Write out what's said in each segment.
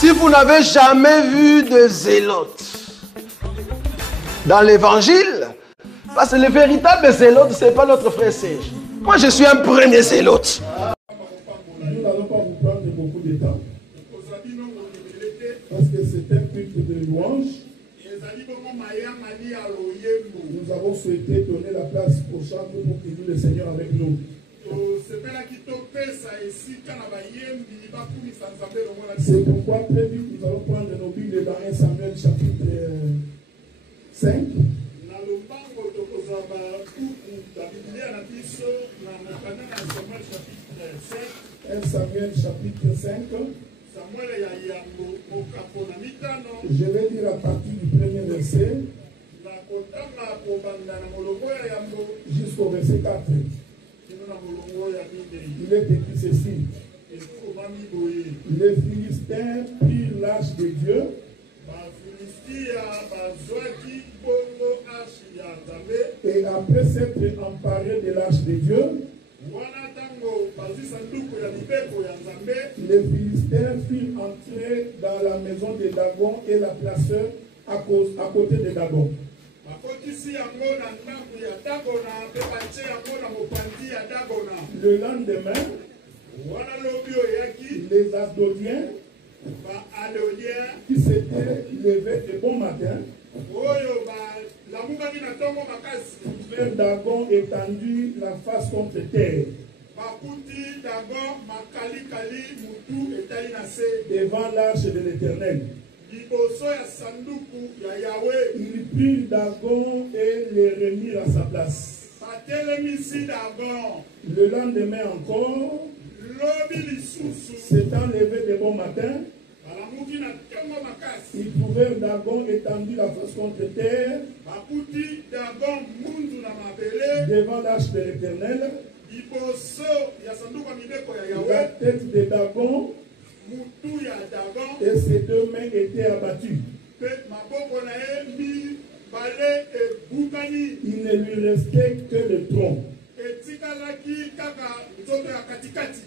Si vous n'avez jamais vu de zélotes dans l'évangile, parce que le véritable zélote, ce n'est pas notre frère Serge. Moi, je suis un premier zélote. Nous n'allons pas vous prendre beaucoup de temps. Parce que c'est un culte de louange. Nous avons souhaité donner la place au chant pour qu'il loue le Seigneur avec nous. C'est pourquoi très vite nous allons prendre nos Bibles dans 1 Samuel chapitre 5. 1 Samuel chapitre 5. Je vais lire à partir du premier verset jusqu'au verset 4. Il est écrit ceci. Les Philistins prirent l'arche de Dieu et après s'être emparés de l'arche de Dieu, les Philistins firent entrer dans la maison de Dagon et la placèrent à côté de Dagon. Le lendemain, les Asdodiens qui s'étaient levés de bon matin, vers Dagon étendu la face contre terre, devant l'arche de l'Éternel. Ils prirent Dagon et les remirent à sa place. Le lendemain encore, s'étant levé de bon matin, ils trouvèrent Dagon étendu la face contre terre, devant l'arche de l'Éternel. La tête de Dagon et ses deux mains étaient abattues. Il ne lui restait que le tronc.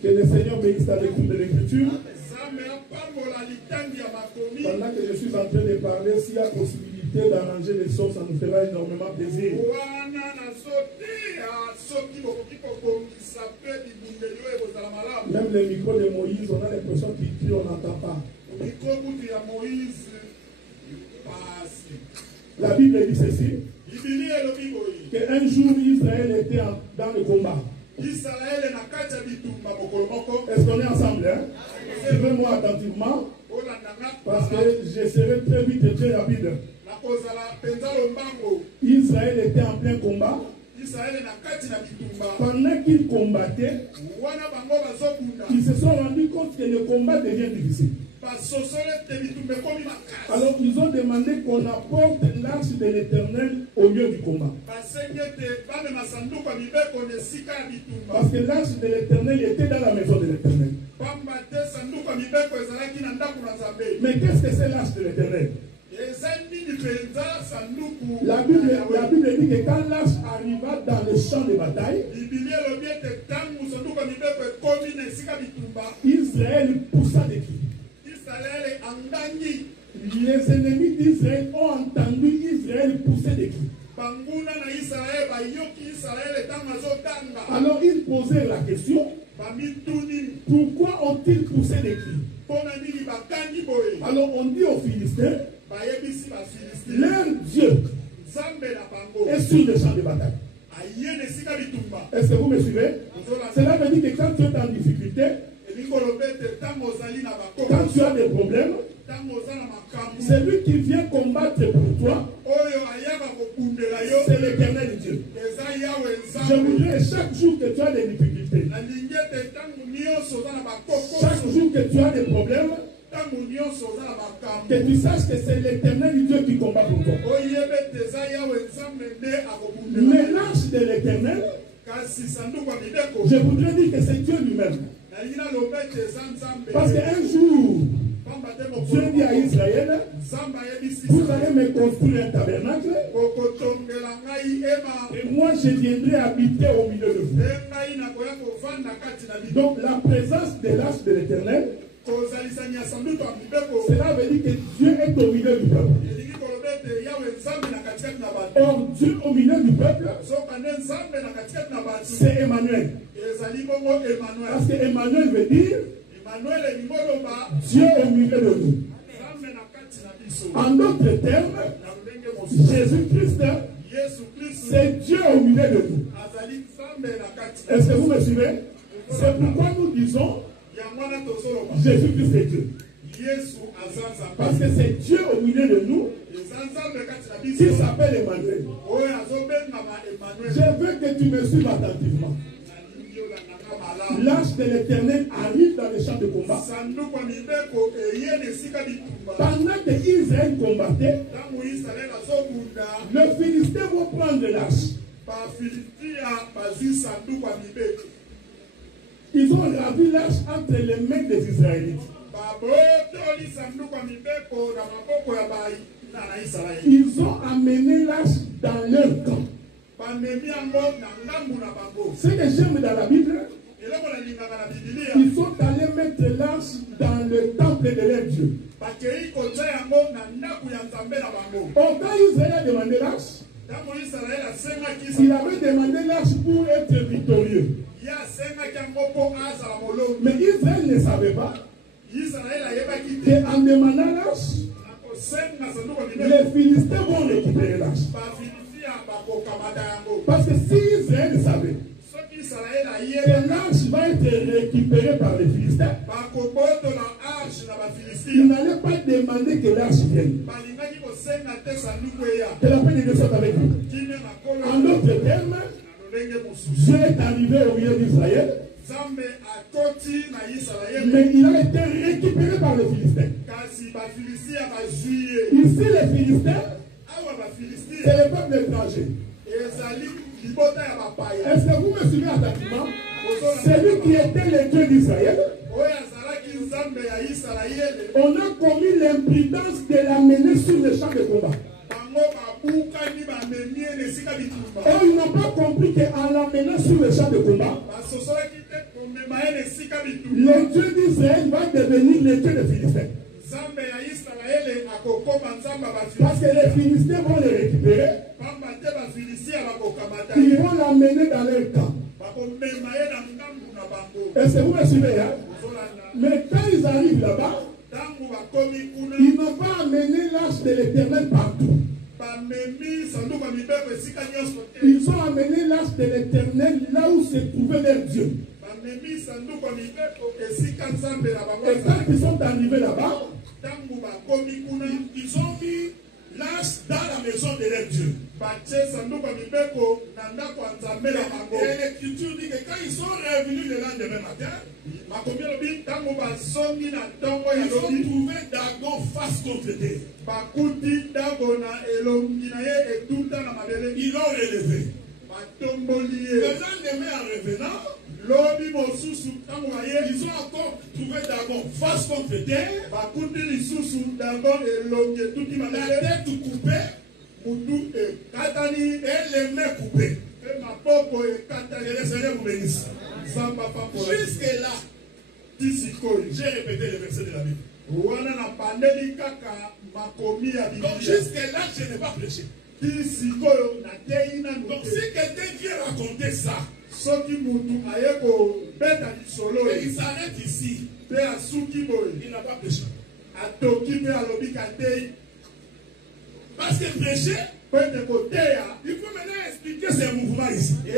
Que le Seigneur bénisse la lecture de l'Écriture. Pendant que je suis en train de parler, s'il y a possibilité d'arranger les sons, ça nous fera énormément plaisir. Même les micros de Moïse, on a l'impression qu'il crie, on n'entend pas. La Bible dit ceci, qu'un jour Israël était dans le combat. Est-ce qu'on est ensemble, hein? Suivez-moi attentivement, parce que je serai très vite et très rapide. Israël était en plein combat. Pendant qu'ils combattaient, ils se sont rendus compte que le combat devient difficile. Alors ils ont demandé qu'on apporte l'arche de l'Éternel au lieu du combat. Parce que l'arche de l'Éternel était dans la maison de l'Éternel. Mais qu'est-ce que c'est l'arche de l'Éternel? La Bible dit que quand l'arche arriva dans le champ de bataille, Israël poussa des cris. Les ennemis d'Israël ont entendu Israël pousser des cris. Alors ils posèrent la question, pourquoi ont-ils poussé des cris? Alors on dit aux Philistins, leur Dieu est sur le champ de bataille. Est-ce que vous me suivez? Cela veut dire que quand tu es en difficulté, quand tu as des problèmes, c'est lui qui vient combattre pour toi. C'est l'Éternel Dieu. Je voudrais chaque jour que tu as des difficultés, chaque jour que tu as des problèmes, que tu saches que c'est l'Éternel Dieu qui combat pour toi. Mais l'arche de l'Éternel, je voudrais dire que c'est Dieu lui-même. Parce qu'un jour, Dieu dit à Israël, vous allez me construire un tabernacle et moi je viendrai habiter au milieu de vous. Donc la présence de l'arche de l'Éternel Cela veut dire que Dieu est au milieu du peuple. Or, Dieu au milieu du peuple, c'est Emmanuel. Parce que Emmanuel veut dire Dieu au milieu de nous. En d'autres termes, Jésus-Christ, c'est Dieu au milieu de nous. Est-ce que vous me suivez? C'est pourquoi nous disons Jésus-Christ est Dieu. Parce que c'est Dieu au milieu de nous qui s'appelle Emmanuel. Je veux que tu me suives attentivement. L'ange de l'Éternel arrive dans les champs de combat. Pendant que Israël combattait, le Philistin va prendre l'âge. Ils ont ravi l'âge entre les mains des Israélites. Ils ont amené l'âge dans leur camp. Ce que j'aime dans la Bible, ils sont allés mettre l'âge dans le temple de leur Dieu. Quand Israël a demandé l'âge, il avait demandé l'âge pour être victorieux. Mais Israël ne savait pas qu'en demandant l'âge, les Philistins vont récupérer l'âge. Parce que si Israël savait que l'âge va être récupéré par les Philistins, il n'allait pas demander que l'âge vienne. Que la paix de Dieu soit avec vous. En d'autres termes, Dieu est arrivé au milieu d'Israël, mais il a été récupéré par les Philistins. Ici, les Philistins, c'est le peuple étranger. Est-ce que vous me suivez attentivement? Celui qui était le Dieu d'Israël, on a commis l'imprudence de l'amener sur le champ de combat. Et ils n'ont pas compris qu'en l'amenant sur le champ de combat, le Dieu d'Israël va devenir le Dieu des Philistins. Parce que les Philistins vont les récupérer. Ils vont l'amener dans leur camp. Est-ce que vous me suivez, hein? Mais quand ils arrivent là-bas, ils n'ont pas amené l'âge de l'Éternel partout. Ils ont amené l'âge de l'Éternel là où se trouvait leur Dieu. Et quand ils sont arrivés là-bas, ils ont mis l'âge dans la maison de leur Dieu. Et l'Écriture dit que quand ils sont revenus le lendemain matin, ils ont trouvé Dagon face contre terre. Ils l'ont relevé. Le lendemain, en revenant, ils ont encore trouvé Dagon face contre terre, la tête coupée et les mains coupées. Que le Seigneur vous bénisse. Jusque là, j'ai répété le verset de la Bible. Donc jusque là, je n'ai pas prêché. Donc si quelqu'un vient raconter ça, et il s'arrête ici, il n'a pas prêché. Parce que prêcher, il faut maintenant expliquer ces mouvements ici. Et la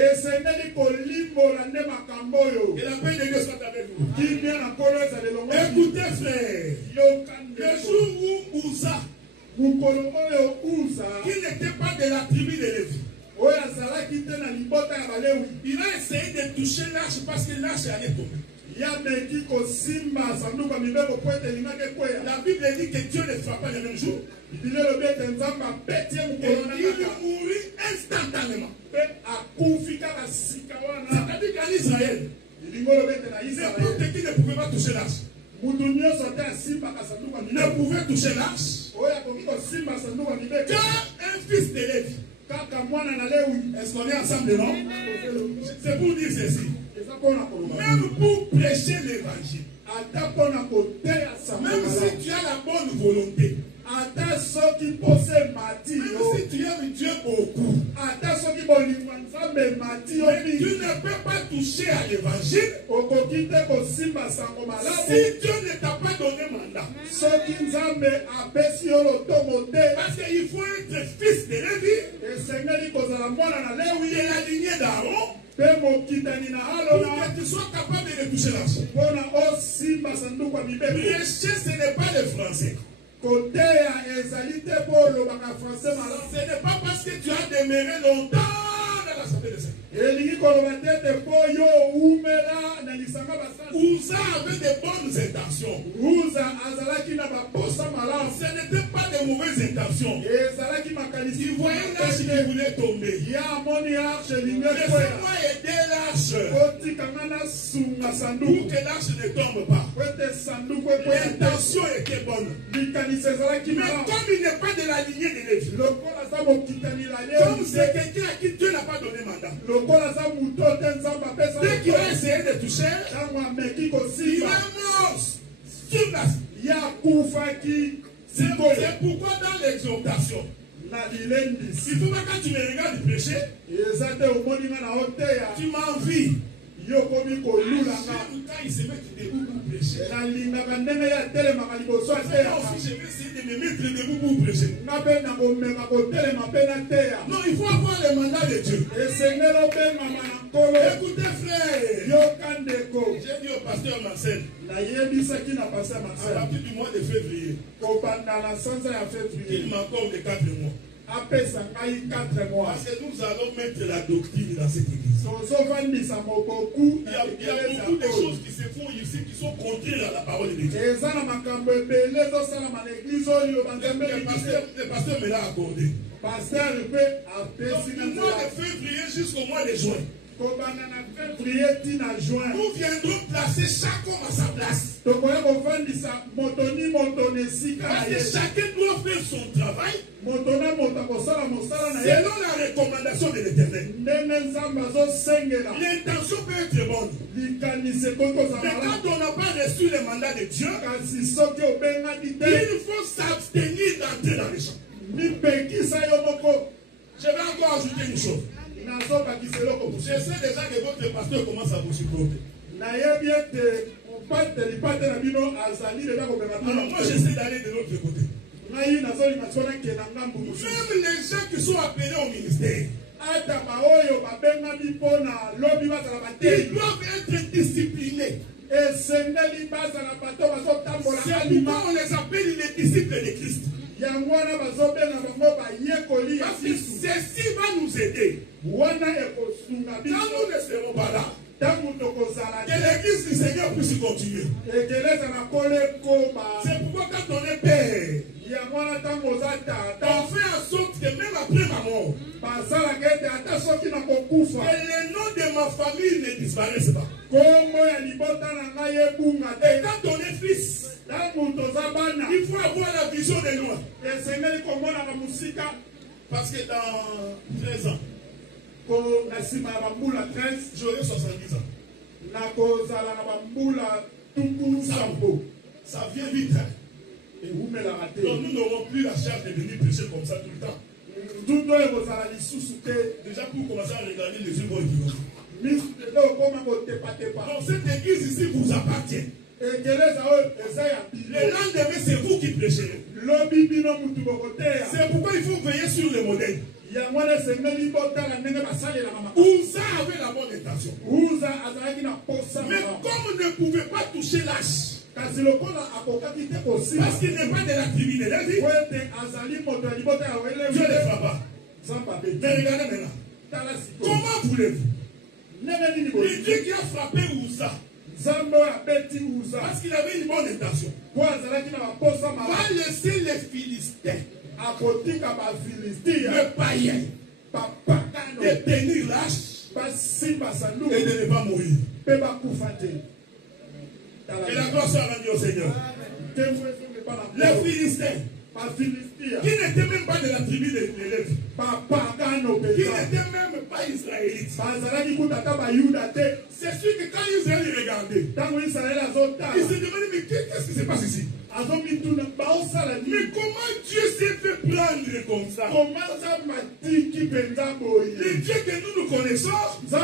paix de Dieu soit avec vous. Écoutez, frère, le jour où Uza, qui n'était pas de la tribu de Lévi, il a essayé de toucher l'arche parce que l'arche allait tomber. La Bible dit que Dieu ne frappa le même jour. Et il mourut instantanément. C'est-à-dire qu'en Israël, n'importe qui ne pouvait pas toucher l'arche. Ne pouvait toucher l'arche qu'un fils de Lévi. Est-ce qu'on est ensemble, non? C'est pour dire ceci. Même pour prêcher l'évangile, Même si tu as la bonne volonté, même si tu aimes Dieu beaucoup, mais tu ne peux pas toucher à l'évangile si Dieu ne t'a pas donné mandat. Parce qu'il faut être fils de Lévi, de la lignée d'Aaron, pour que tu sois capable de toucher l'argent. Prêcher, ce n'est pas le français. Ce n'est pas parce que tu as demeuré longtemps dans l'Assemblée de Dieu. Uza avait de bonnes intentions. Ce n'était pas de mauvaises intentions. Il voyait l'arche qui voulait tomber. Laissez-moi aider l'arche pour que l'arche ne tombe pas. L'intention était bonne. Mais comme il n'est pas de la lignée de Lévi, comme c'est quelqu'un à qui Dieu n'a pas donné mandat, dès qu'il a essayé de toucher, il est mort sur la... C'est pourquoi dans l'exhortation, il faut pas quand tu me regardes prêcher, tu m'envies. Quand il se met debout pour prêcher, je vais essayer de me mettre debout pour prêcher. Non, il faut avoir le mandat de Dieu. Écoutez frère, j'ai dit au pasteur Marcel, à partir du mois de février, il m'accorde 4 mois. Parce que nous allons mettre la doctrine dans cette église. Il y a beaucoup de choses qui se font ici qui sont contraires à la parole de Dieu. Le pasteur me l'a accordé. Donc, du mois de février jusqu'au mois de juin, nous viendrons placer chaque homme à sa place. Parce que chacun doit faire son travail selon la recommandation de l'Éternel. L'intention peut être bonne. Mais quand on n'a pas reçu le mandat de Dieu, il faut s'abstenir d'entrer dans les champs. Je vais encore ajouter une chose. Je sais déjà que votre pasteur commence à vous supporter. Alors moi j'essaie d'aller de l'autre côté. Même les gens qui sont appelés au ministère, ils doivent être disciplinés. C'est pourquoi on les appelle les disciples de Christ. Parce que ceci va nous aider. Quand nous ne serons pas là, que l'église du Seigneur puisse continuer. C'est pourquoi quand on est père, on fait en sorte que même après ma mort, que le nom de ma famille ne disparaisse pas. Et quand on est fils, il faut avoir la vision de loin. Parce que dans 13 ans, j'aurai 70 ans. Ça vient vite. Donc nous n'aurons plus la charge de venir prêcher comme ça tout le temps. Déjà pour commencer à regarder les yeux. Donc cette église ici vous appartient. Le lendemain c'est vous qui prêcherez. C'est pourquoi il faut veiller sur le modèle. Uza avait la bonne intention. Mais comme on ne pouvait pas toucher l'âge, parce qu'il n'est pas de la tribu de Lévi, Dieu ne fera pas. Mais regardez maintenant. Comment voulez-vous? Le Dieu qui a frappé Uza, parce qu'il avait une bonne intention, va laisser les Philistins, le païen, de tenir l'âge et de ne pas mourir. Et la gloire soit rendue au Seigneur. Les Philistins, qui n'était même pas de la tribu de Lévi, qui n'était même pas israélite. C'est sûr que quand Israël regardait, il s'est demandé, mais qu'est-ce qui se passe ici? Mais comment Dieu s'est fait prendre comme ça? Le Dieu que nous connaissons, c'est un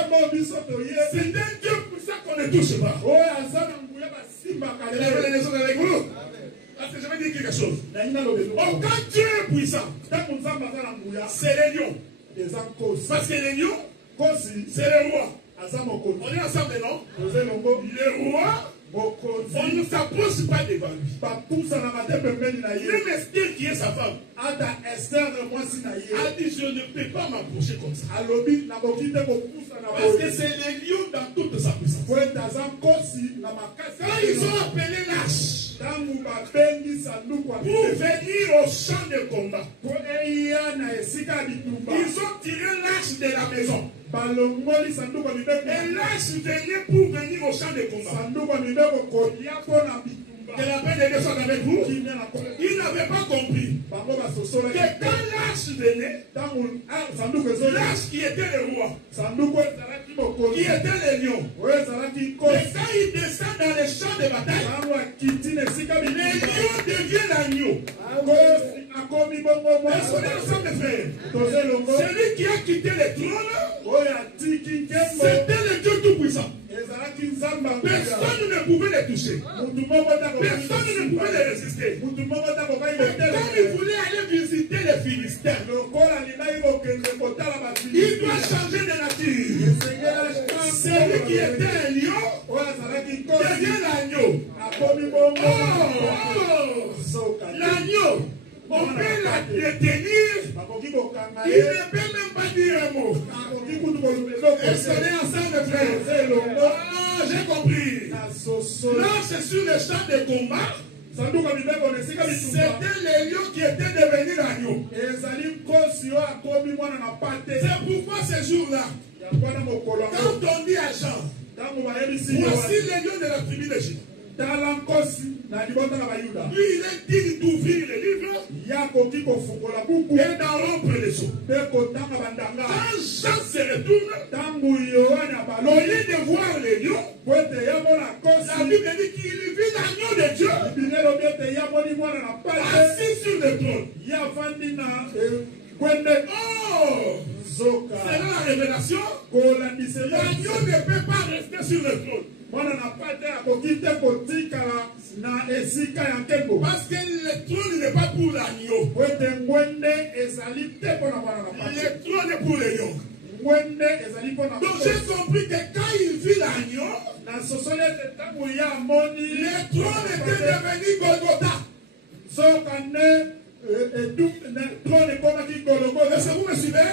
Dieu puissant qu'on ne touche pas. Avec vous? Parce que je vais dire quelque chose. Quand Dieu est puissant, c'est les lions. Parce que les lions, c'est les rois. On est ensemble, non? Les rois, on ne s'approche pas devant lui. Même Esther qui est sa femme a dit je ne peux pas m'approcher comme ça. Parce que c'est les lions dans toute sa puissance. Quand ils ont appelé l'âge pour venir au champ de combat, ils ont tiré l'âge de la maison. Et l'âge venait pour venir au champ de combat. Que la paix de Dieu soit avec vous. Ils n'avaient pas compris que quand l'âge venait, l'âge qui était le roi, qui était le lion, et quand il descend dans les champs de bataille, les lions deviennent l'agneau. Est-ce qu'on est ensemble, frères? Celui qui a quitté le trône, c'était le Dieu tout-puissant. Personne ne pouvait les toucher. Personne ne pouvait les résister. Mais quand il voulait aller visiter les Philistins, il doit changer de nature. Celui qui était un lion devient l'agneau. L'agneau, on peut la détenir. Il ne peut même pas dire un mot. Est-ce qu'on est ensemble, frère? J'ai compris. Là, c'est sur le champ de combat. C'était les lions qui étaient devenus l'agneau. C'est pourquoi ce jour-là, quand on dit à Jean, voici les lions de la tribu de Juda. Lui, il est digne d'ouvrir le livre et d'en rompre les sceaux. Quand Jean se retourne, au lieu de voir les lions, la Bible dit qu'il vit l'agneau de Dieu assis sur le trône. C'est la révélation. L'agneau ne peut pas rester sur le trône. Parce que le trône n'est pas pour l'agneau. Le trône est pour les lions. Donc j'ai compris que quand il vit l'agneau, le trône était devenu Golgotha. Est-ce que vous me suivez?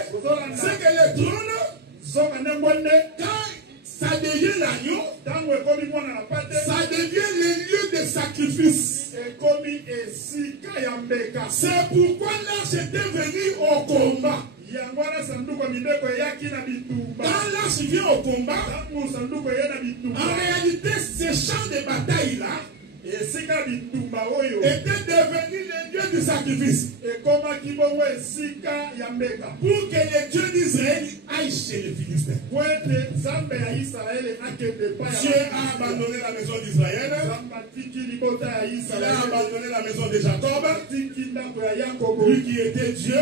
C'est que le trône, quand ça devient l'agneau, ça devient le lieu de sacrifice. C'est pourquoi l'arche était venue au combat. Quand l'arche vient au combat, en réalité, ce champ de bataille-là était devenu le lieu du sacrifice. Pour que les dieux d'Israël aillent chez les Philistins. Dieu a abandonné la maison d'Israël. Il a abandonné la maison de Jacob. Lui qui était Dieu,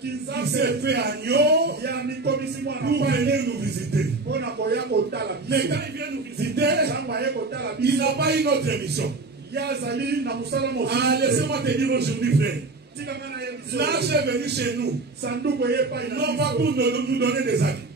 qui s'est fait agneau pour venir nous visiter. Mais quand il vient nous visiter, il n'a pas une autre mission. Laissez-moi te dire aujourd'hui, frère. L'arche est venu chez nous, non pas pour nous donner des habits.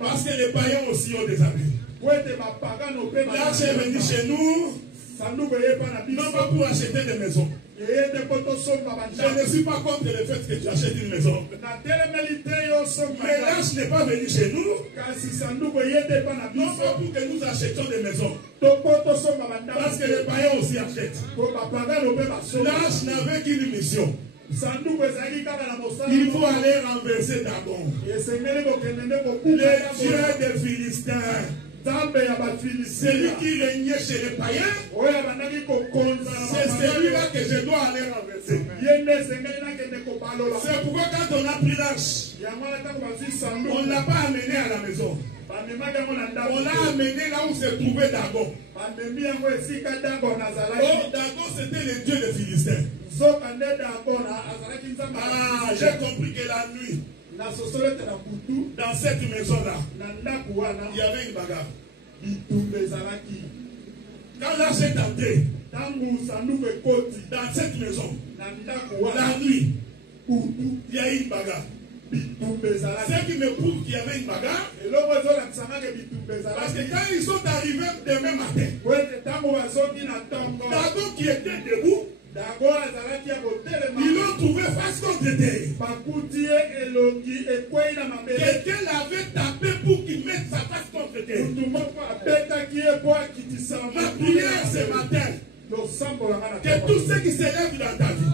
Parce que les païens aussi ont des habits. L'arche est venu chez nous, non pas pour acheter des maisons. Je ne suis pas contre le fait que tu achètes une maison. Mais l'arche n'est pas venu chez nous, non pas pour que nous achetions des maisons. Parce que les païens aussi achètent. L'arche n'avait qu'une mission. Il faut aller renverser d'abord les dieux des Philistins. Celui qui régnait chez les païens, c'est celui-là que je dois aller renverser. C'est pourquoi quand on a pris l'arche, on ne l'a pas amené à la maison. On l'a amené là où se trouvait Dagon. Oh, Dagon, c'était le dieu des Philistins. Ah, j'ai compris que la nuit, dans cette maison-là, il y avait une bagarre. Quand l'arche est entrée dans cette maison, la nuit, il y a eu une bagarre. Ce qui me prouve qu'il y avait une bagarre, parce que quand ils sont arrivés demain matin, Dagon qui était debout, ils l'ont trouvé face contre terre. Quelqu'un l'avait tapé pour qu'il mette sa face contre terre. Ma prière ce matin, que tous ceux qui s'élèvent dans ta vie,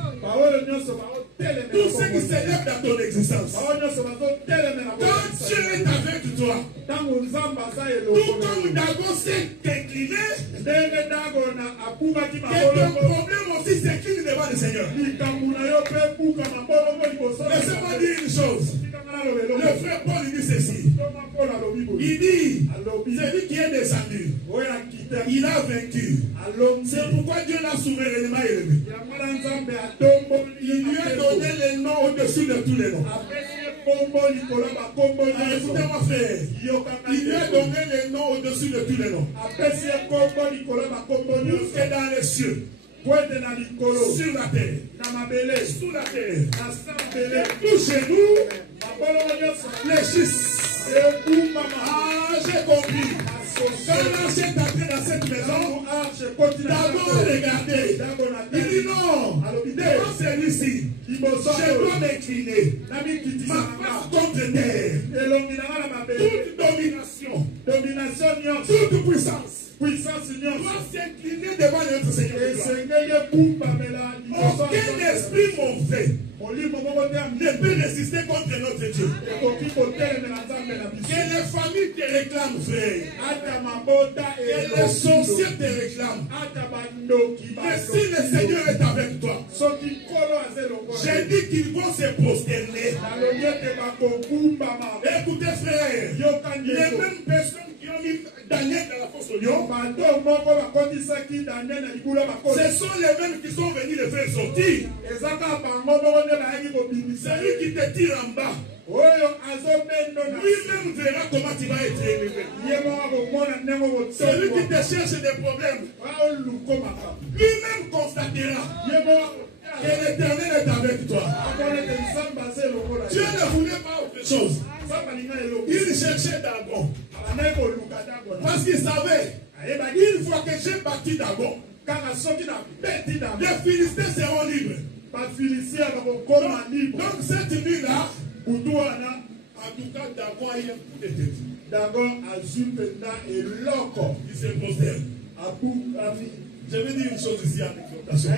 tous ceux qui s'élèvent dans ton existence, quand Dieu est avec toi, tout comme Dagon s'est incliné, que ton problème aussi s'incline devant le Seigneur. Laissez-moi dire une chose. Le frère Paul dit ceci. Il dit, celui qui est descendu, il a vaincu. C'est pourquoi Dieu l'a souverainement élevé. Il lui a donné les noms au-dessus de tous les noms. Écoutez-moi frère, il lui a donné les noms au-dessus de tous les noms. Et dans les cieux, sur la terre, sous la terre, et tout chez nous, les schistes. Ah, j'ai compris. Quand l'arche est entré dans cette maison, d'abord regardez. Il dit non, devant celui-ci, je dois m'incliner. Ma face contre terre. Toute domination, toute puissance doit s'incliner devant notre Seigneur. Aucun esprit mauvais ne peut résister contre notre Dieu. Que les familles te réclament, frère. Que les sorciers te réclament. Mais si le Seigneur est avec toi, j'ai dit qu'ils vont se prosterner. Écoutez, frère, les mêmes personnes qui ont mis Daniel dans la fosse au lion, ce sont les mêmes qui sont venus le faire sortir. Celui qui te tire en bas, lui-même verra comment tu vas être élevé. Celui qui te cherche des problèmes, lui-même constatera que l'Éternel est avec toi. Dieu ne voulait pas autre chose. Il cherchait Dagon. Parce qu'il savait, une fois que j'ai battu Dagon, les Philistins seront libres. Donc cette nuit-là, en tout cas, Dagon a eu un coup de tête. Il se prosterne. Je vais dire une chose ici en exhortation.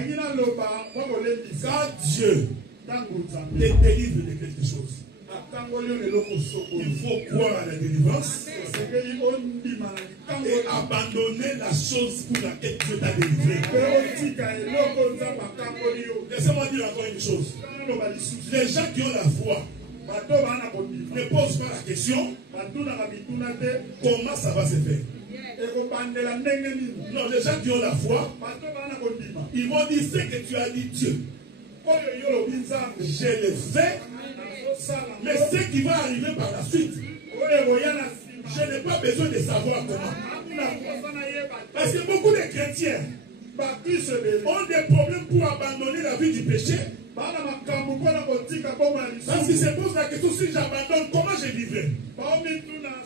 Quand Dieu te délivre de quelque chose, il faut croire à la délivrance et abandonner la chose pour laquelle Dieu t'a délivré. Laissez-moi dire encore une chose. Les gens qui ont la foi ne posent pas la question comment ça va se faire. Non, les gens qui ont la foi, ils vont dire ce que tu as dit Dieu. Je le fais, mais ce qui va arriver par la suite, je n'ai pas besoin de savoir comment. Parce que beaucoup de chrétiens ont des problèmes pour abandonner la vie du péché. Parce qu'ils se posent la question, si j'abandonne, comment je vivrai?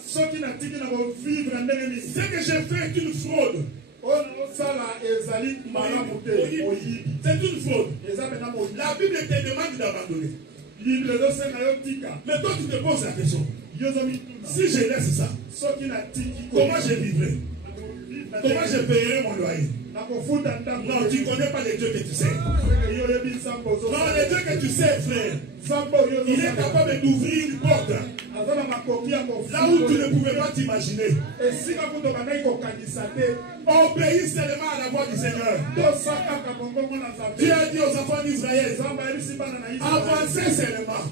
Ce que j'ai fait est une fraude. C'est une fraude. La Bible te demande d'abandonner. Mais toi tu te poses la question, si je laisse ça, comment je vivrai? Comment je payerai mon loyer? Non, tu ne connais pas les dieux que tu sais. Non, les dieux que tu sais, frère, il est capable d'ouvrir une porte là où tu ne pouvais pas t'imaginer. Obéis seulement à la voix du Seigneur. Avancez seulement.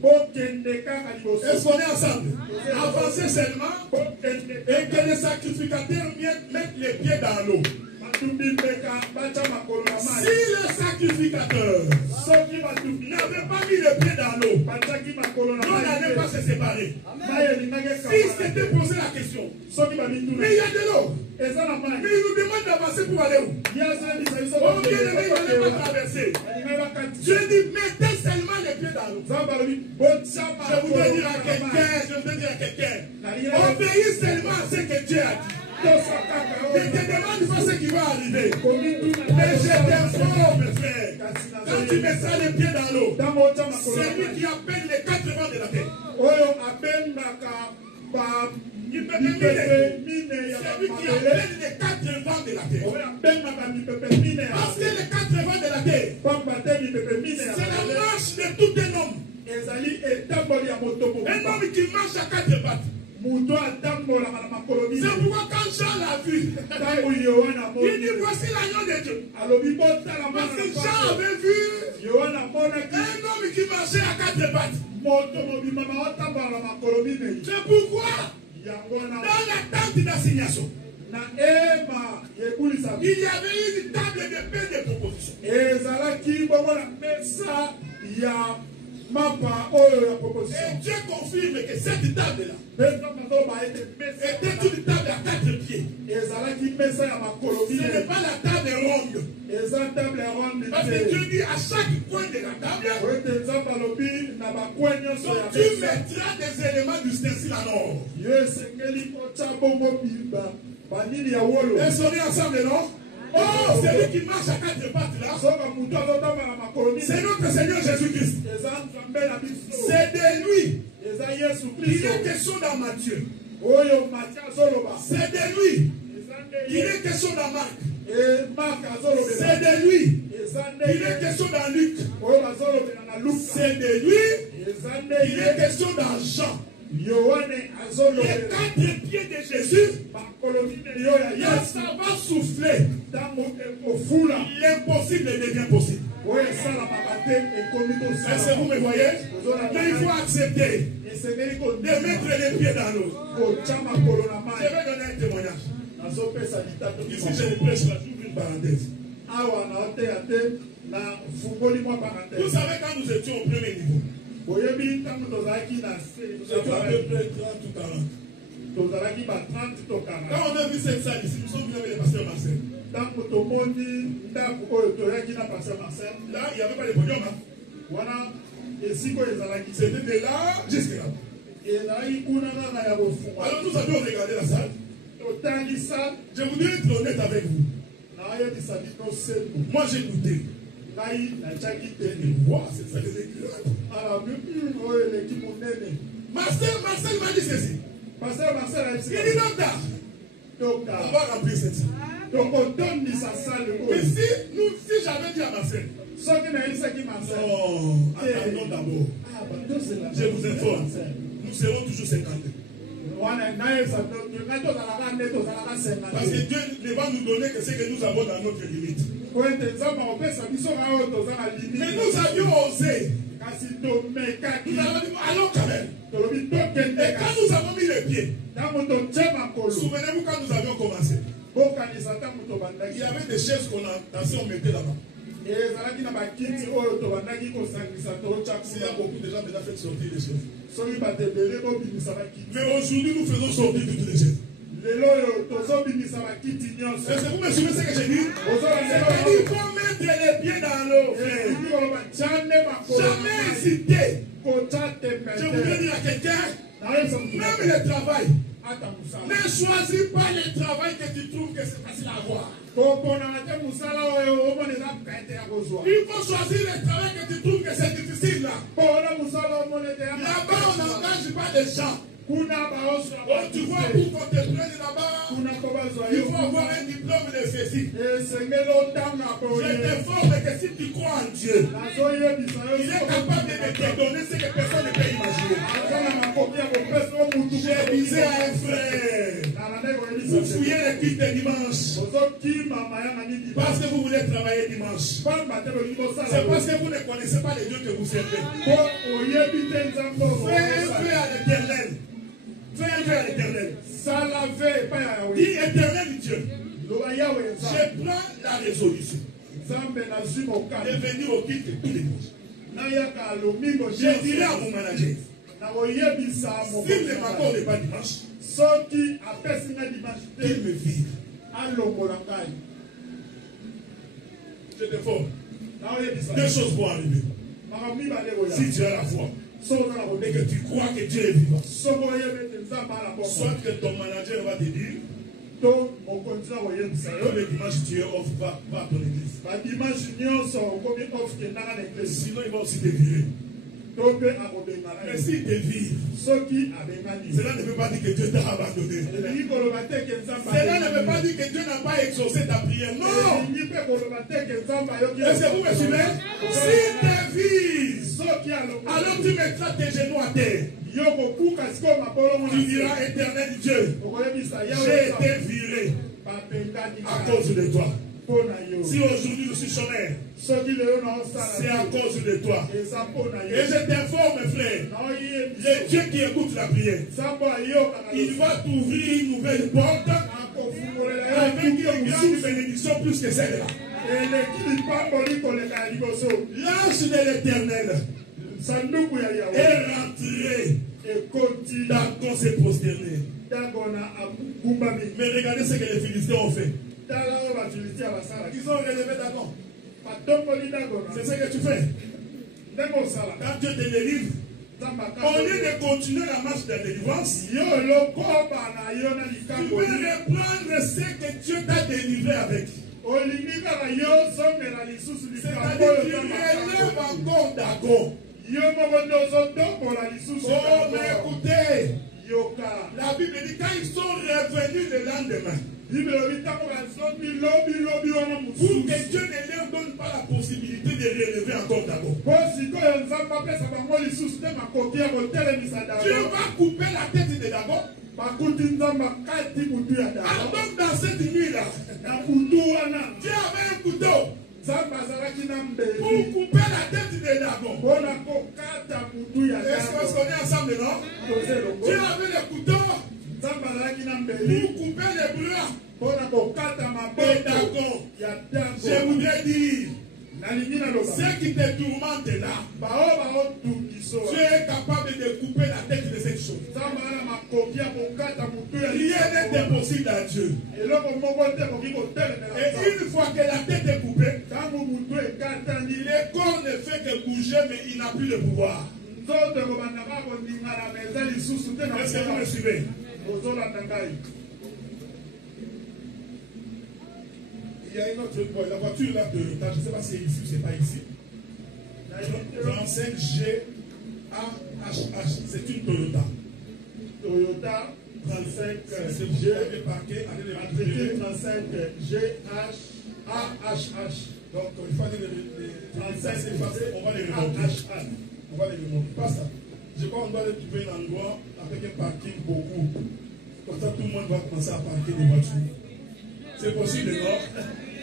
Est-ce qu'on est ensemble? Avancez seulement et que les sacrificateurs mettent les pieds dans l'eau. Si le sacrificateur n'avait pas mis le pied dans l'eau, on n'allait pas se séparer. Si c'était posé la question, mais il y a de l'eau, mais il nous demande d'avancer pour aller où? Oh bien aimé, il n'allait pas traverser. Je dis, mettez seulement les pieds dans l'eau. Je voudrais dire à quelqu'un, obéis seulement à ce que Dieu a dit. Je te demande pas ce qui va arriver. Mais je t'informe, frère. Quand tu mettras les pieds dans l'eau, c'est lui qui appelle les 4 vents de la terre. C'est lui qui appelle les 4 vents de la terre. Parce que les 4 vents de la terre, c'est la marche de tout un homme. Un homme qui marche à 4 pattes. C'est pourquoi quand Jean l'a vu, il dit voici l'agneau de Dieu. Parce que Jean avait vu un homme qui marchait à 4 pattes. C'est pourquoi dans la tente d'assignation, il y avait une table de paix de proposition. Et Dieu confirme que cette table-là était une table à 4 pieds. Ce n'est pas la table ronde. Parce que Dieu dit à chaque coin de la table, tu mettras des éléments d'ustensile à l'or. Est-ce qu'on est ensemble, non? Oh, c'est lui qui marche à 4 pattes là. C'est notre Seigneur Jésus-Christ. C'est de lui. Il est question dans Matthieu. C'est de lui. Il est question dans Marc. C'est de lui. Il est question dans Luc. C'est de lui. Il est question dans Jean. Les 4 pieds de Jésus, ça va souffler. L'impossible devient possible. Est-ce que vous me voyez? Mais il faut accepter de mettre les pieds dans l'eau. Je vais donner un témoignage. Ici, je prêche là, j'ouvre une parenthèse. Vous savez, quand nous étions au premier niveau, nous étions à peu près 30 ou 40. Quand on a vu cette salle ici, nous sommes venus avec le pasteur Marcel. Là, il n'y avait pas de podium. C'était de là jusqu'à là. Alors nous avions regardé la salle. Je voudrais être honnête avec vous. Moi j'ai goûté. Marcel m'a dit ceci. Il dit docteur, on va remplir cette salle. Mais si j'avais dit à Marcel, non, attendons d'abord. Je vous informe, nous serons toujours 50. Parce que Dieu ne va nous donner que ce que nous avons dans notre limite. Mais nous avions osé. Nous avons dit, allons quand même. Et quand nous avons mis les pieds, souvenez-vous quand nous avions commencé, il y avait des chaises qu'on a tassées, on mettait là-bas. Il y a beaucoup de gens déjà fait sortir les chaises. Mais aujourd'hui, nous faisons sortir toutes les chaises. Est-ce que vous me suivez ce que j'ai dit? Il faut mettre les pieds dans l'eau. Jamais hésiter. Je voudrais dire à quelqu'un, même le travail, ne choisis pas le travail que tu trouves que c'est facile à avoir. Il faut choisir le travail que tu trouves que c'est difficile là. Là-bas, on n'engage pas des gens. Oh, tu vois, pour qu'on te prenne là-bas, il faut avoir un diplôme de ceci. Je t'informe que si tu crois en Dieu, il est capable de te donner ce que personne ne peut imaginer. Je disais à un frère, vous fouillez les cuites de dimanche. Parce que vous voulez travailler dimanche. C'est parce que vous ne connaissez pas les dieux que vous servez. Fais un feu à l'éternel. Fais un feu à l'éternel. Dis éternel Dieu. Je prends la résolution de venir au culte tous les dimanches. Je dirai à mon manager, s'il ne m'accorde pas dimanche, qu'il me vire. Je te forme. Deux choses vont arriver. Si tu as la foi et que tu crois que Dieu est vivant, soit que ton manager va te dire, le dimanche tu es off, va à ton église. Sinon il va aussi te virer. Mais s'il te vire, cela ne veut pas dire que Dieu t'a abandonné. Cela ne veut pas dire que Dieu n'a pas exaucé ta prière. Non. Est-ce que vous me suivez? S'il te vire, alors tu mettras tes genoux à terre. Tu diras éternel Dieu, j'ai été viré à cause de toi. Si aujourd'hui je suis chômeur, c'est à cause de toi. Et je t'informe, frère, le Dieu qui écoute la prière, il va t'ouvrir une nouvelle porte avec une grande bénédiction plus que celle-là. L'ange de l'Éternel est rentré dans ses prosternés. Mais regardez ce que les Philistins ont fait. Ils ont relevé Dagon. C'est ce que tu fais. Quand Dieu te délivre, au lieu de continuer la marche de la délivrance, tu peux reprendre ce que Dieu t'a délivré avec. C'est-à-dire que tu relèves encore Dagon. Oh, mais écoutez, la Bible dit quand ils sont revenus le lendemain, pour que Dieu ne leur donne pas la possibilité de relever encore Dagon. Dieu va couper la tête de Dagon. Alors donc dans cette nuit-là, Dieu avait un couteau pour couper la tête de Dagon. Est-ce qu'on est ensemble, non? Dieu avait le couteau pour couper les bras de Dagon. Je voudrais dire, ce qui te tourmente là, tu es capable de couper la tête de cette chose. Rien n'est impossible à Dieu. Et une fois que la tête est coupée, les corps ne fait que bouger, mais il n'a plus de pouvoir. Est-ce que vous me suivez? Il y a une autre voiture, la voiture là de Toyota, je ne sais pas si c'est ici ou c'est pas ici. 35G AHH, c'est une Toyota. Toyota 35G, vous avez parqué, allez le 35G AHH. Donc il faut aller les 35, on va les remonter. On va les remonter. Pas ça. Je crois qu'on doit aller trouver un endroit avec un parking beaucoup. Comme ça tout le monde va commencer à parquer des voitures. C'est possible, non?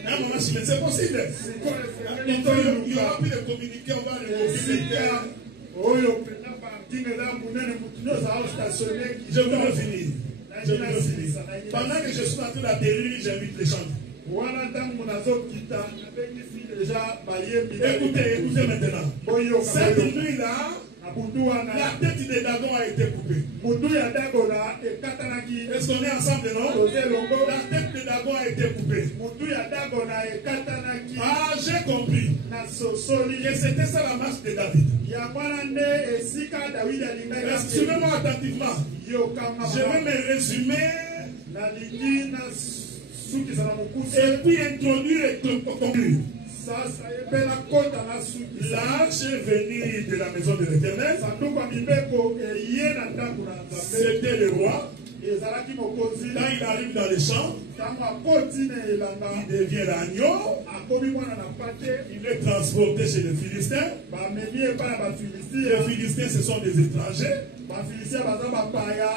À un moment, c'est possible. Il n'y aura plus de communiquer, on va les communiquer. Je vais finir. Pendant que je suis en train d'atterrir, j'invite les chants. Écoutez maintenant. Cette nuit-là, la tête de Dagon a été coupée. Est-ce qu'on est ensemble, non? La tête de Dagon a été coupée. Ah, j'ai compris. Et c'était ça la marche de David. Suivez-moi attentivement. Je vais me résumer et puis introduire et conclure. L'ange est venu de la maison de l'Éternel. C'était le roi. Quand il arrive dans les champs, il devient l'agneau. Il est transporté chez les Philistins. Les Philistins, ce sont des étrangers.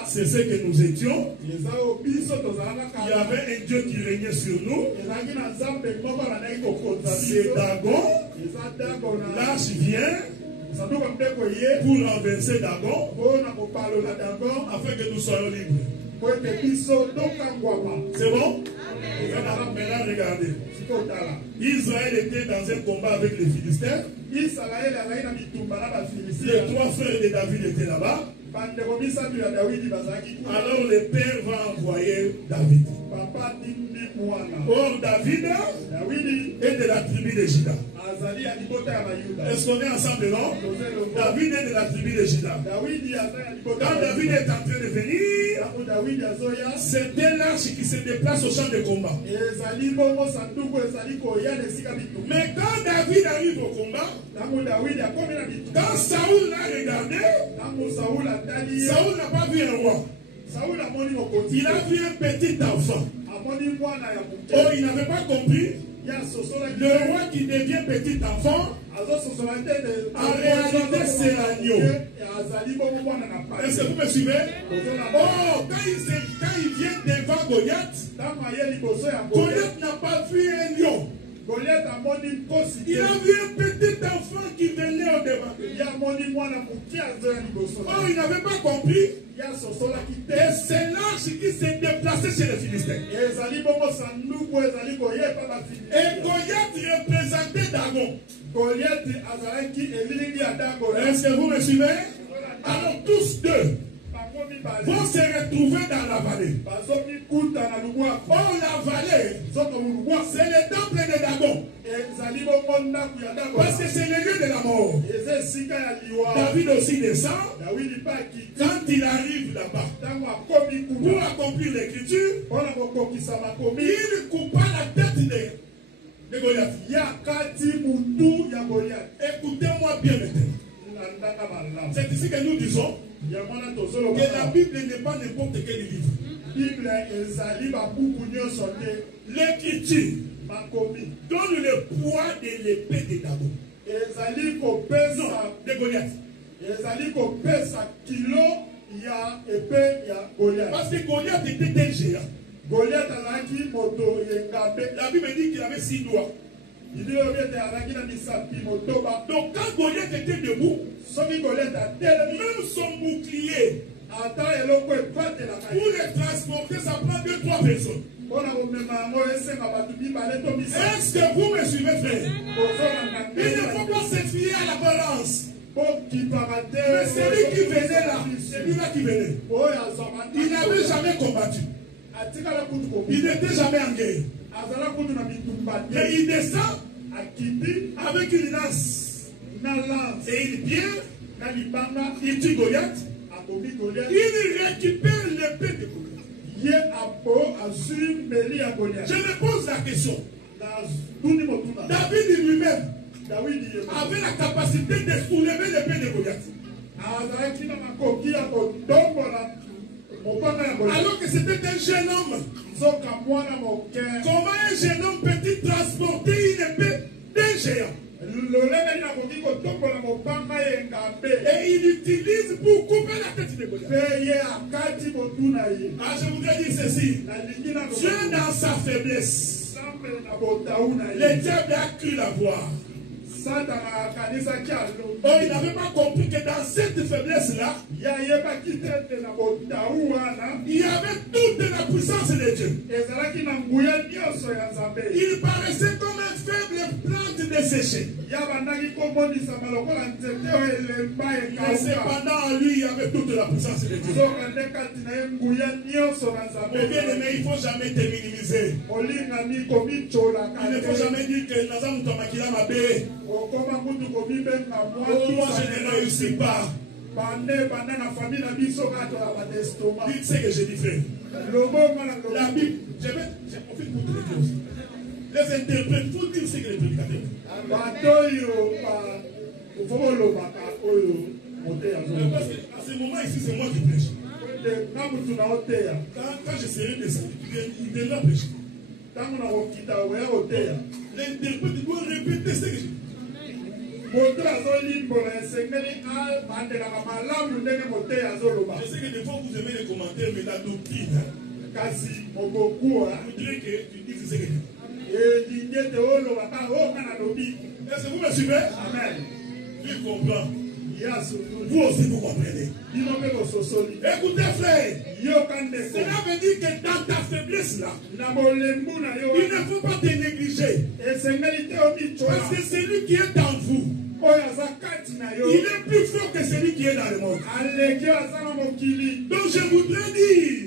C'est ce que nous étions. Il y avait un Dieu qui régnait sur nous. C'est Dagon. L'arche vient pour renverser Dagon, afin que nous soyons libres. C'est bon? Maintenant, regardez. Israël était dans un combat avec les Philistins. Les 3 frères de David étaient là-bas. Alors le père va envoyer David. Or David est de la tribu de Juda. Est-ce qu'on est ensemble, non? David est de la tribu de Juda. Quand David est en train de venir, c'était l'arche qui se déplace au champ de combat. Mais quand David arrive au combat, quand Saoul l'a regardé, Saoul n'a pas vu un roi. Il a vu un petit enfant. Oh, il n'avait pas compris. Le roi qui devient petit enfant, en réalité, c'est l'agneau. Est-ce que vous me suivez? Oh, quand il vient devant Goliath, Goliath n'a pas vu un lion. Il a vu un petit enfant qui venait au devant. Oh, il n'avait pas compris. Et c'est l'arche qui s'est déplacée chez les Philistins. Et Goliath représentait Dagon. Est-ce que vous me suivez? Alors tous deux vont se retrouver dans la vallée. Oh, la vallée, c'est le temple de Dagon. Parce que c'est le lieu de la mort. David aussi descend. Quand il arrive là-bas, pour accomplir l'écriture, il coupa la tête de Goliath. Écoutez-moi bien maintenant. C'est ici que nous disons que la Bible n'est pas n'importe quel livre. L'écriture donne le poids de l'épée de Dagon. Non, de Goliath. Parce que Goliath était un géant. La Bible dit qu'il avait 6 doigts. Donc quand Goliath était debout, même son bouclier, pour le transporter, ça prend 2-3 personnes. Est-ce que vous me suivez, frère? Il ne faut pas se fier à l'apparence. Mais celui qui venait là, celui-là qui venait, il n'avait jamais combattu. Il n'était jamais en guerre. Mais il descend avec une lance. Et il vient, il tue Goliath. Il récupère l'épée de Goliath. Je me pose la question. David lui-même avait la capacité de soulever l'épée de Goliath. Alors que c'était un jeune homme. Comment un jeune homme peut-il transporter une épée d'un géant? Et il utilise pour couper la tête de Goliath. Ah, je voudrais dire ceci. Dieu dans sa faiblesse, le diable a cru la voir. Oh, il n'avait pas compris que dans cette faiblesse-là, il y avait toute la puissance de Dieu. Il paraissait comme un faible plante desséchée. Mais cependant, en lui, il y avait toute la puissance de Dieu. Mon bien-aimé, il ne faut jamais te minimiser. Il ne faut jamais dire que Nazam Tomakila m'a bé. Oh, moi je ne réussis pas. Dites ce que je dis, frère. La Bible, je vais profiter pour te le dire. Les interprètes, il faut dire ce que les prédicateurs. Parce qu'à ce moment ici, c'est moi qui prêche. Quand je serai descendu, il est là péché. L'interprète doit répéter ce que je dis. Je sais que des fois vous aimez les commentaires, mais la doctrine, vous voudrez que tu dises ce que je dis. Est-ce que vous me suivez? Amen. Tu comprends. Vous aussi vous comprenez. Écoutez frère, cela veut dire que dans ta faiblesse là, il ne faut pas te négliger. Parce que celui qui est en vous, il est plus fort que celui qui est dans le monde. Donc je voudrais dire,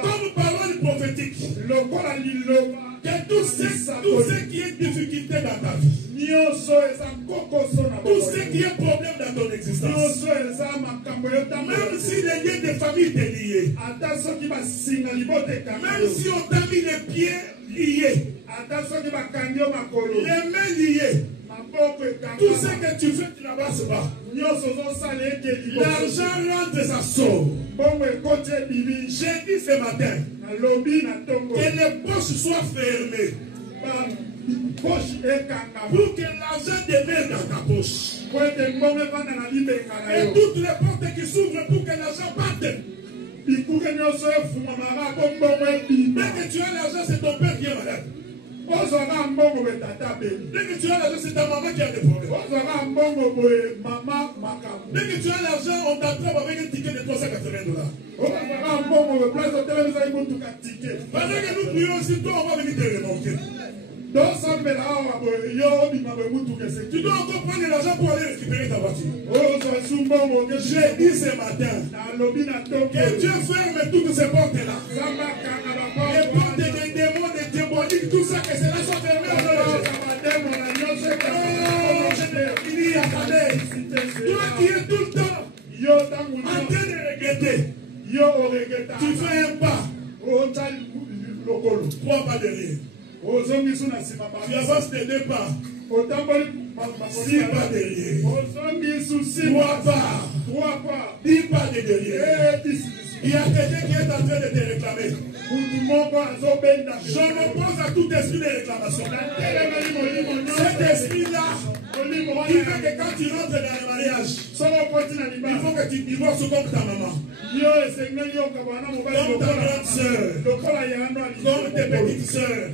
comme parole prophétique, que tout ce qui est difficulté dans ta vie, tout ce qui est problème dans ton existence, même si les liens de famille t'est liés, même si on t'a mis les pieds liés, les mains liées, tout ce que tu fais, tu n'avances pas. L'argent rentre sa somme. J'ai dit ce matin que les poches soient fermées pour que l'argent demeure dans ta poche. Et toutes les portes qui s'ouvrent pour que l'argent parte. Dès que tu as l'argent, c'est ton père qui est malade. Dès que tu as l'argent, c'est ta maman qui a des problèmes. Dès que tu as l'argent, on t'attrape avec un ticket de $380. Pendant que nous prions aussi, toi, on va venir te remonter. Tu dois encore prendre l'argent pour aller récupérer ta voiture. J'ai dit ce matin que Dieu ferme toutes ces portes-là. Les portes des démons, des diaboliques, tout ça, que cela soit fermé au nom de Jésus. Toi qui es tout le temps en train de regretter, tu fais un pas, 3 pas derrière. Tu avances tes 2 pas, 6 pas derrière, 3 pas, 10 pas de derrière. Il y a quelqu'un qui est en train de te réclamer. Je m'oppose à tout esprit de réclamation. Cet esprit-là, qui fait que quand tu rentres dans le mariage, il faut que tu divorces comme ta maman, comme ta grande soeur, comme tes petites soeurs.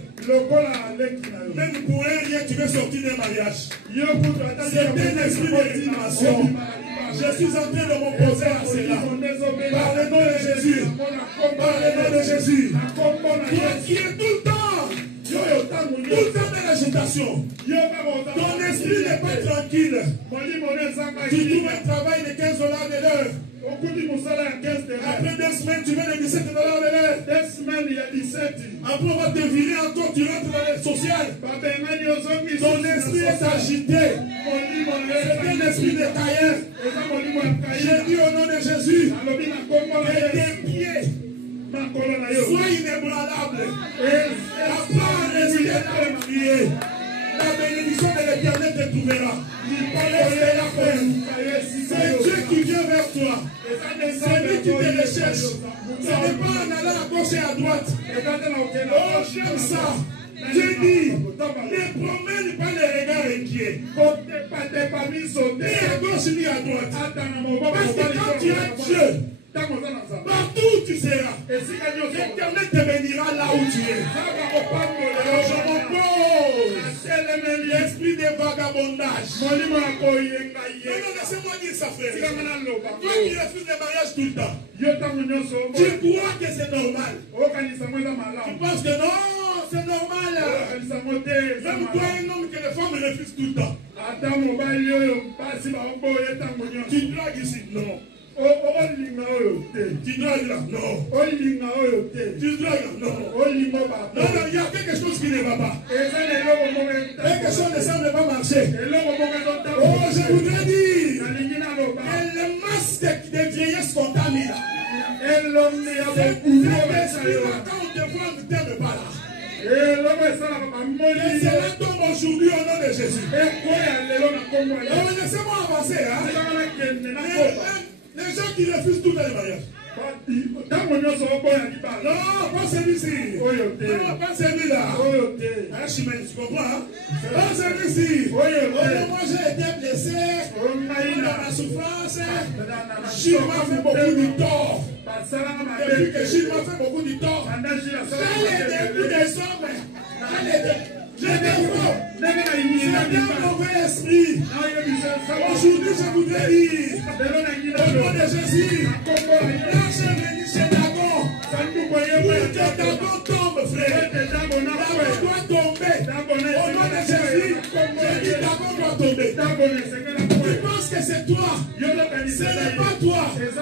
Même pour un rien, tu veux sortir d'un mariage. C'est un esprit de réclamation. Je suis en train de m'opposer à cela. Par le nom de Jésus. Par le nom de Jésus. Toi qui es tout le temps dans l'agitation. Ton esprit n'est pas tranquille. Tu trouves un travail de $15 de l'heure. Après 2 semaines, tu veux les $17 de l'heure. Après, on va te virer encore, tu rentres dans le social. Ton esprit est agité. C'est un esprit de Caïn. J'ai dit au nom de Jésus que tes pieds soient inébranlables. Apprends à rester là et prier. La bénédiction de l'Éternel te trouvera. C'est Dieu qui vient vers toi. C'est lui qui te recherche. Ce n'est pas en allant à gauche et à droite. Oh, j'aime ça. Dieu dit, ne promène pas les regards inquiets. Ni à gauche ni à droite. Parce que quand tu as Dieu, partout où tu seras, l'Éternel te bénira là où tu es. Alors je m'oppose l'esprit de vagabondage. Non, laissez-moi dire ça, frère. Toi qui refuses le mariage tout le temps, tu crois que c'est normal. Tu penses que non, c'est normal. Même toi, un homme que les femmes refusent tout le temps. Tu dragues ici, non. Tu dragues là, non. Tu dragues là, non. Non, il y a quelque chose qui ne va pas. Quelque chose ne semble pas marcher. Oh, je voudrais dire que le masque de vieillesse qu'on t'a mis là, c'est quand on te voit, ne t'aime pas là. Et cela tombe aujourd'hui au nom de Jésus. Laissez-moi avancer. Les gens qui refusent tout dans les mariages. Non, pas celui-ci. Non, pas celui-là. Archimède, tu comprends? Pas celui-ci. Moi, j'ai été blessé. Dans la souffrance. Gilles m'a fait beaucoup de tort. Depuis que Gilles m'a fait beaucoup de tort. J'ai les des hommes. J'ai des mots. C'est un mauvais esprit. Aujourd'hui, je voudrais dire, au nom de Jésus, quand j'ai venu chez Dagon, pour que Dagon tombe, frère. Dagon doit tomber. Au nom de Jésus, je dis Dagon doit tomber. Tu penses que c'est toi? Ce n'est pas toi. C'est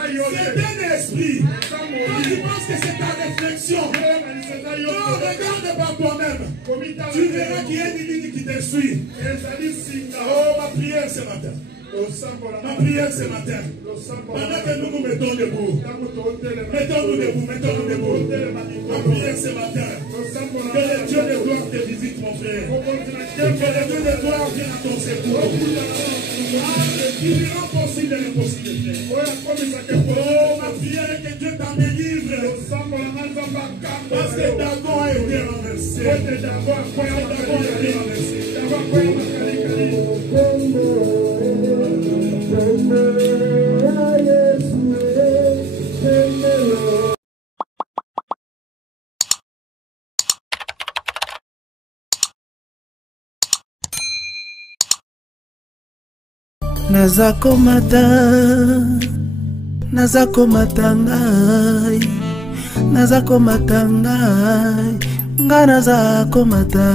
un esprit. Quand tu penses que c'est ta réflexion, non, regarde par toi-même. Tu verras qu'il y a une ligne qui te suit. Oh, ma prière ce matin. Ma prière ce matin. Pendant que nous nous mettons debout. Mettons-nous debout, mettons-nous debout. Ma prière ce matin. Que le Dieu de gloire te visite, mon frère. Que le Dieu de gloire vienne à ton secours. Il rend possible l'impossible. Oh, ma prière est que Dieu t'en délivre. Parce que Dagon a été renversé. Dagon a été renversé. Nazakomata ngai, nazakomata ngai, nga nazakomata.